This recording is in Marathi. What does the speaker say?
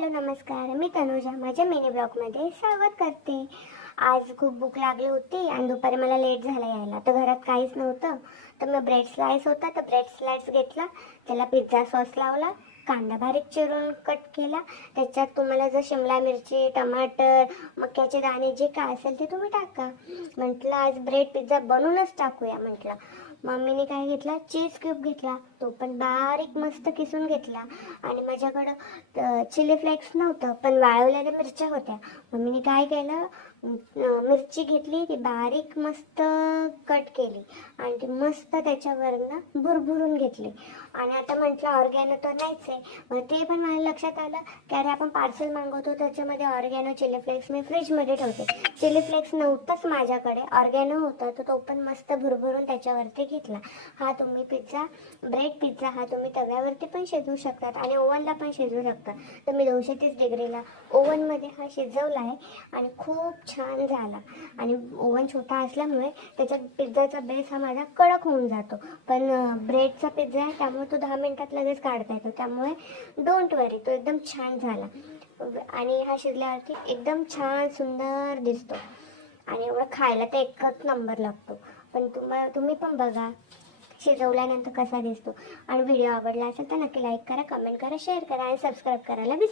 हॅलो नमस्कार, मी तनुजा माझ्या मिनी ब्लॉगमध्ये स्वागत करते। आज खूप भूक लागली होती आणि दुपारी मला लेट झाला यायला, तर घरात काहीच नव्हतं। तर मी ब्रेड स्लाइस होता तर ब्रेड स्लाइस घेतला, त्याला पिझ्झा सॉस लावला, कांदा बारीक चिरून कट केला, त्याच्यात तुम्हाला जर शिमला मिरची, टमाटर, मक्याचे दाणे जे काय असेल ते तुम्ही टाका। म्हटलं आज ब्रेड पिझ्झा बनवूनच टाकूया म्हटलं। मम्मीने काय घेतला, चीज क्यूब घेतला, तो पण बारीक मस्त किसून घेतला। आणि माझ्याकडं चिली फ्लेक्स नव्हतं पण वाळवलेल्या मिरच्या होत्या। मम्मीने काय केलं, मिरची घेतली, ती बारीक मस्त कट केली आणि ती मस्त त्याच्यावरनं भुरभुरून घेतली। आणि आता म्हटलं ऑर्गॅनो तर नाहीच आहे, मग ते पण मला लक्षात आलं की अरे आपण पार्सल मागवतो त्याच्यामध्ये ऑर्गॅनो चिली फ्लेक्स मी फ्रीजमध्ये ठेवते। चिली फ्लेक्स नव्हतंच माझ्याकडे, ऑर्गॅनो होता, तर तो पण मस्त भुरभुरून त्याच्यावरती घेतला। हा तुम्ही ब्रेड पिझ्झा हा तुम्ही तव्यावरती पण शिजवू शकतात आणि ओव्हनला पण शिजवू शकता। तर मी 230 डिग्रीला ओव्हनमध्ये हा शिजवला आहे आणि खूप छान झाला। आणि ओव्हन छोटा असल्यामुळे त्याचा पिझ्झाचा बेस हा माझा कडक होऊन जातो, पण ब्रेडचा पिझ्झा आहे त्यामुळे तो 10 मिनिटात लगेच काढता येतो, त्यामुळे डोंट वरी, तो एकदम छान झाला। आणि हा शिजल्यावरती एकदम छान सुंदर दिसतो आणि एवढं खायला तर एकच नंबर लागतो। पण तुम्ही पण बघा शिजवल्यानंतर कसा दिसतो। आणि व्हिडिओ आवडला असेल तर नक्की लाईक करा, कमेंट करा, शेअर करा आणि सबस्क्राईब करायला विसरू नका।